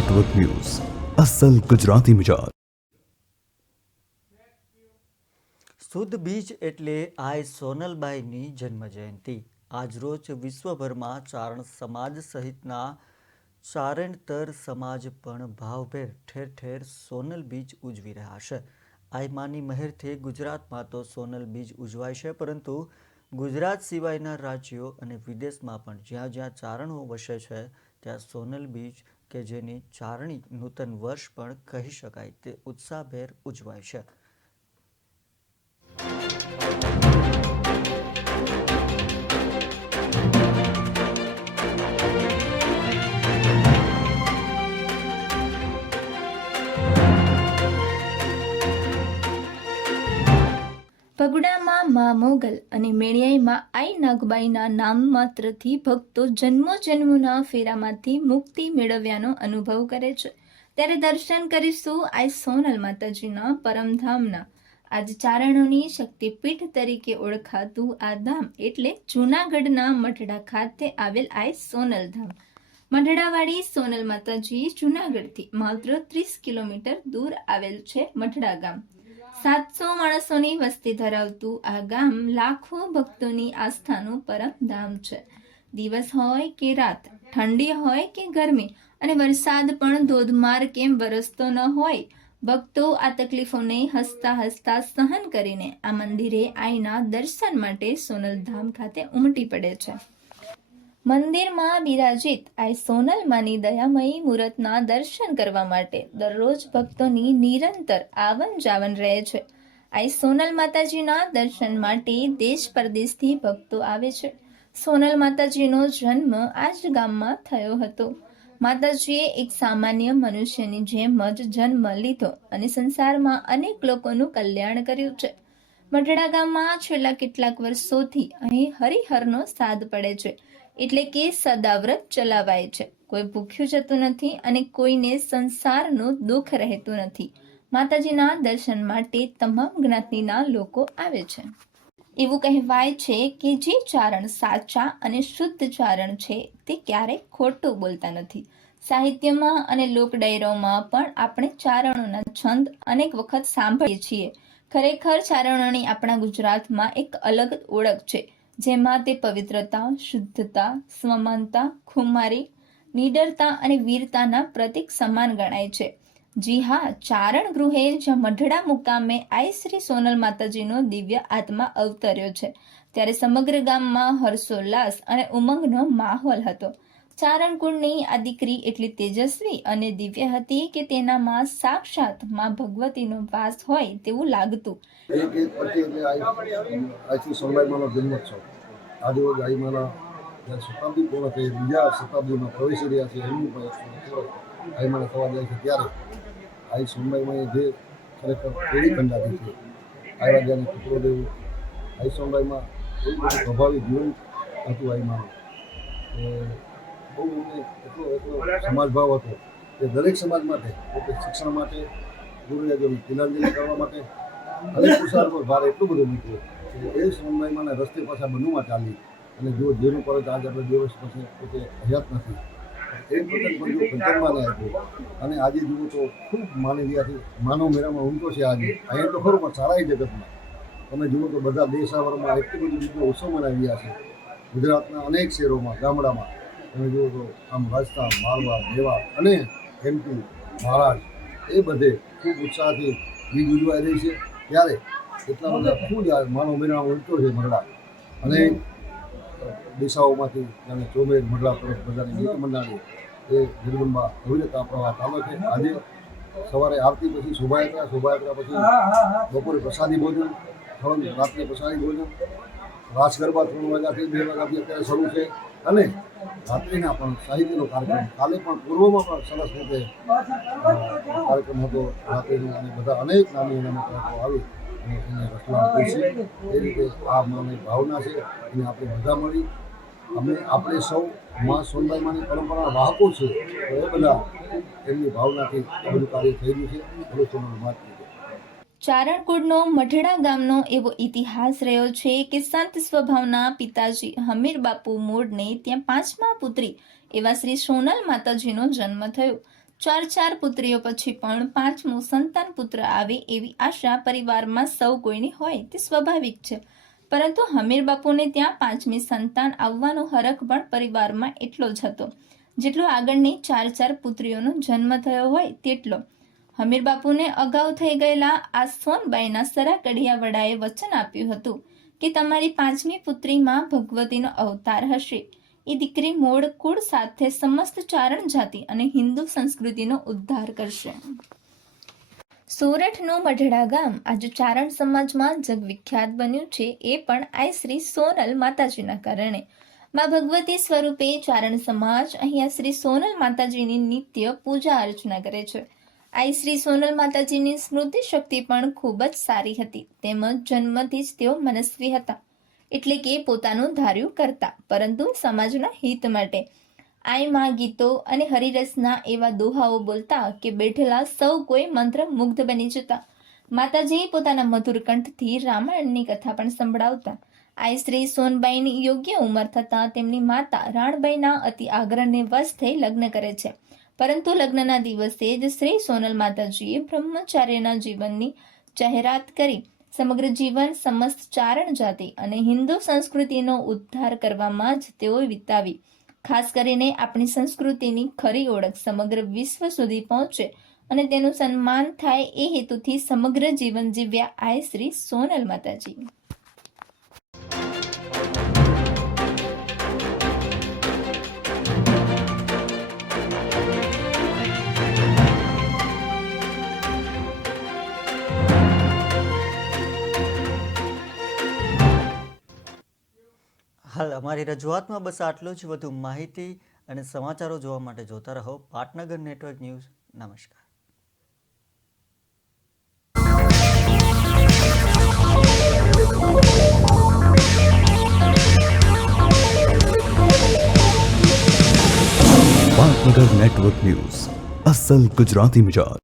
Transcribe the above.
Network news અસલ ગુજરાતી મિજાજ। શુદ્ધ બીજ એટલે આય સોનલબાઈની જન્મજયંતિ। આજરોજ વિશ્વભરમાં ચારણ સમાજ સહિતના ચારણતર સમાજ પણ ભાવભેર ઠેર ઠેર સોનલ બીજ ઉજવી રહ્યા છે। આય માની મહેરથી ગુજરાતમાં તો સોનલ બીજ ઉજવાય છે, પરંતુ ગુજરાત સિવાયના રાજ્યો અને વિદેશમાં પણ જ્યાં જ્યાં ચારણો વસે છે ત્યાં સોનલ બીજ કે જેની ચારણી નૂતન વર્ષ પણ કહી શકાય તે ઉત્સાહભેર ઉજવાય છે। ભગુડામાં મા મોગલ અને મેળિયાઈમાં આઈ નાગબાઈના નામ માત્રથી ભક્તો જન્મોજન્મોના ફેરામાંથી મુક્તિ મેળવ્યાનો અનુભવ કરે છે। ત્યારે દર્શન કરીશું આઈ સોનલ માતાજીના પરમધામના। આજ ચારણોની શક્તિપીઠ તરીકે ઓળખાતું આ ધામ એટલે જૂનાગઢના મઢડા ખાતે આવેલ આઈ સોનલ ધામ। મઢડાવાળી સોનલ માતાજી જૂનાગઢથી માત્ર 30 કિલોમીટર દૂર આવેલ છે। મઢડા ગામ 700 માણસોની વસ્તી ધરાવતું આ ગામ લાખો ભક્તોની આસ્થાનું પરમ ધામ છે। દિવસ હોય કે રાત, ઠંડી હોય કે ગરમી અને વરસાદ પણ ધોધમાર કેમ વરસતો ન હોય, ભક્તો આ તકલીફોને હસતા હસતા સહન કરીને આ મંદિરે આઈના દર્શન માટે સોનલધામ ખાતે ઉમટી પડે છે। મંદિરમાં બિરાજિત આઈ સોનલ માની દયામયી મૂરતના દર્શન કરવા માટે દરરોજ ભક્તોની નિરંતર આવન જાવન રહે છે। આઈ સોનલ માતાજીના દર્શન માટે દેશ પરદેશથી ભક્તો આવે છે। સોનલ માતાજીનો જન્મ આ જ ગામમાં થયો હતો। માતાજીએ એક સામાન્ય મનુષ્યની જેમ જ જન્મ લીધો અને સંસારમાં અનેક લોકોનું કલ્યાણ કર્યું છે। મઢડા ગામમાં છેલ્લા કેટલાક વર્ષોથી અહીં હરિહરનો સાદ પડે છે, એટલે કે સદાવ્રત ચલાવાય છે। કોઈ ભૂખ્યું જતું નથી અને કોઈને સંસારનું દુઃખ રહેતું નથી। માતાજીના દર્શન માટે તમામ જ્ઞાતિના લોકો આવે છે। એવું કહેવાય છે કે જે ચારણ સાચા અને શુદ્ધ ચારણ છે તે ક્યારેય ખોટું બોલતા નથી। સાહિત્યમાં અને લોક ડાયરાઓમાં પણ આપણે ચારણોના છંદ અનેક વખત સાંભળીએ છીએ। ખરેખર ચારણોની આપણા ગુજરાતમાં એક અલગ ઓળખ છે, જેમાં તે પવિત્રતા, શુદ્ધતા, સ્વમાનતા, ખુમારી, નીડરતા અને વીરતાના પ્રતીક સમાન ગણાય છે। જી હા, ચારણ ગૃહે જ્યાં મઢડા મુકામે આઈ શ્રી સોનલ માતાજીનો દિવ્ય આત્મા અવતર્યો છે, ત્યારે સમગ્ર ગામમાં હર્ષોલ્લાસ અને ઉમંગનો માહોલ હતો। ચારણ કુળની આ દીકરી એટલી તેજસ્વી અને દિવ્ય હતી કે તેનામાં સાક્ષાત માં ભગવતીનો વાસ હોય તેવું લાગતું। આજરોજ આઈમાના શતાબ્દી પૂર્ણ થઈ, બીજા શતાબ્દીમાં પ્રવેશી રહ્યા છે, એમની પણ આઈમાના થવા જાય છે, ત્યારે આઈ સોનબાઈમાં જે ખરેખર કેવી કંડારી છે, આઈ રાજાને ટુકડો દેવું, આઈ સોનબાઈમાં એવું બધું પ્રભાવી જીવન હતું આઈમાનું કે બહુ એમને એટલો સમાજભાવ હતો કે દરેક સમાજ માટે, પોતે શિક્ષણ માટે, ગુરુરાજોની તિલાંજલિ કરવા માટે અનેક પુરુષાર્થ પર ભાર એટલું બધું મૂક્યું કે એ સોનબાઈમાંના રસ્તે પાછા બનવામાં ચાલી અને જો જેનું પરત આજે આપણે 2 વર્ષ પછી પોતે હયાત નથી એ પ્રકટ પણ જો પંચરમાને આપ્યું અને આજે જુઓ તો ખૂબ માની રહ્યાથી માનવ મેળામાં ઊંટો છે। આજે અહીંયા તો ખરું પણ સારા જગતમાં તમે જુઓ તો બધા દેશાવરમાં એટલી બધી રીતે ઉત્સવ મનાવી રહ્યા છે। ગુજરાતના અનેક શહેરોમાં, ગામડામાં તમે જુઓ તો આમ રાજસ્થાન, મારવાડ, મેવાડ અને MP, મહારાષ્ટ્ર એ બધે ખૂબ ઉત્સાહથી બીજ ઉજવાઈ રહી છે। ત્યારે એટલા બધા ખૂબ માનવ મેળામાં ઊંટો છે મરડા અને દિશાઓમાંથી જાણે ચોમેર મઢડા તરફ બધાની ગીત મંડાણી એ જગદંબા અવિરતા પ્રવાહ ચાલે છે। આજે સવારે આરતી પછી શોભાયાત્રા પછી બપોરે પ્રસાદી ભોજન, રાત્રે પ્રસાદી ભોજન, રાસ ગરબા 3 વાગ્યાથી 2 વાગ્યાથી અત્યારે શરૂ છે અને રાત્રિના પણ સાહિત્યનો કાર્યક્રમ, કાલે પણ પૂર્વમાં પણ સરસ રીતે કાર્યક્રમ હતો રાત્રિનો અને બધા અનેક નાની કલાકારો આવી અને એને રચના કરી છે। એ રીતે આ માની ભાવના છે અને આપણે બધા મળી આપણે સૌ મા સોનબાઈમાંની પરંપરાના વાહકો છે, તો એ બધા એમની ભાવનાથી આ બધું કાર્ય થઈ રહ્યું છે। ચારણકુળનો મઢડા ગામનો એવો ઇતિહાસ રહ્યો છે કે સંત સ્વભાવના પિતાજી હમીર બાપુ મૂળને ત્યાં 5મા પુત્રી એવા શ્રી સોનલ માતાજીનો જન્મ થયો। ચાર પુત્રીઓ પછી પણ પાંચમું સંતાન પુત્ર આવે એવી આશા પરિવારમાં સૌ કોઈની હોય તે સ્વાભાવિક છે, પરંતુ હમીર બાપુને ત્યાં પાંચમી સંતાન આવવાનો હરખ પણ પરિવારમાં એટલો જ હતો જેટલો આગળની ચાર પુત્રીઓનો જન્મ થયો હોય તેટલો. હમીર બાપુને અગાઉ થઈ ગયેલા આ સોનબાઈના સરાકડિયા વડાએ વચન આપ્યું હતું કે તમારી પાંચમી પુત્રીમાં ભગવતીનો અવતાર હશે. એ દીકરી મૂળ કુળ સાથે સમસ્ત ચારણ જાતિ અને હિન્દુ સંસ્કૃતિનો ઉદ્ધાર કરશે. સોરઠનું મઢડા ગામ આજે ચારણ સમાજમાં જગવિખ્યાત બન્યું છે, એ પણ આઈ શ્રી સોનલ માતાજીના કારણે. માં ભગવતી સ્વરૂપે ચારણ સમાજ અહીંયા શ્રી સોનલ માતાજીની નિત્ય પૂજા અર્ચના કરે છે. આઈ શ્રી સોનલ માતાજીની સ્મૃતિ શક્તિ પણ ખૂબ જ સારી હતી, તેમજ જન્મથી જ તેઓ મનસ્વી હતા, એટલે કે પોતાનું ધાર્યું કરતા, પરંતુ સમાજના હિત માટે. આઈમાં ગીતો અને હરિરસના એવા દોહાઓ બોલતા કે બેઠેલા સૌ કોઈ મંત્ર મુગ્ધ બની જતા. માતાજી પોતાના મધુર કંઠથી રામાયણની કથા પણ સંભળાવતા. આઈ શ્રી સોનબાઈની યોગ્ય ઉંમર થતાં તેમની માતા રાણબાઈના અતિ આગ્રહને વશ થઈ લગ્ન કરે છે, પરંતુ લગ્નના દિવસે જ શ્રી સોનલ માતાજીએ બ્રહ્મચાર્યના જીવનની જાહેરાત કરી સમગ્ર જીવન સમસ્ત ચારણ જાતિ અને હિન્દુ સંસ્કૃતિનો ઉદ્ધાર કરવામાં જ તેઓ વિતાવી. ખાસ કરીને આપણી સંસ્કૃતિની ખરી ઓળખ સમગ્ર વિશ્વ સુધી પહોંચે અને તેનું સન્માન થાય એ હેતુથી સમગ્ર જીવન જીવ્યા આઈ શ્રી સોનલ માતાજી. હાલ અમારી રજૂઆતમાં બસ આટલું જ. વધુ માહિતી અને સમાચારો જોવા માટે જોતા રહો પાટનગર નેટવર્ક ન્યૂઝ. નમસ્કાર. પાટનગર નેટવર્ક ન્યૂઝ, અસલ ગુજરાતી મિજાજ.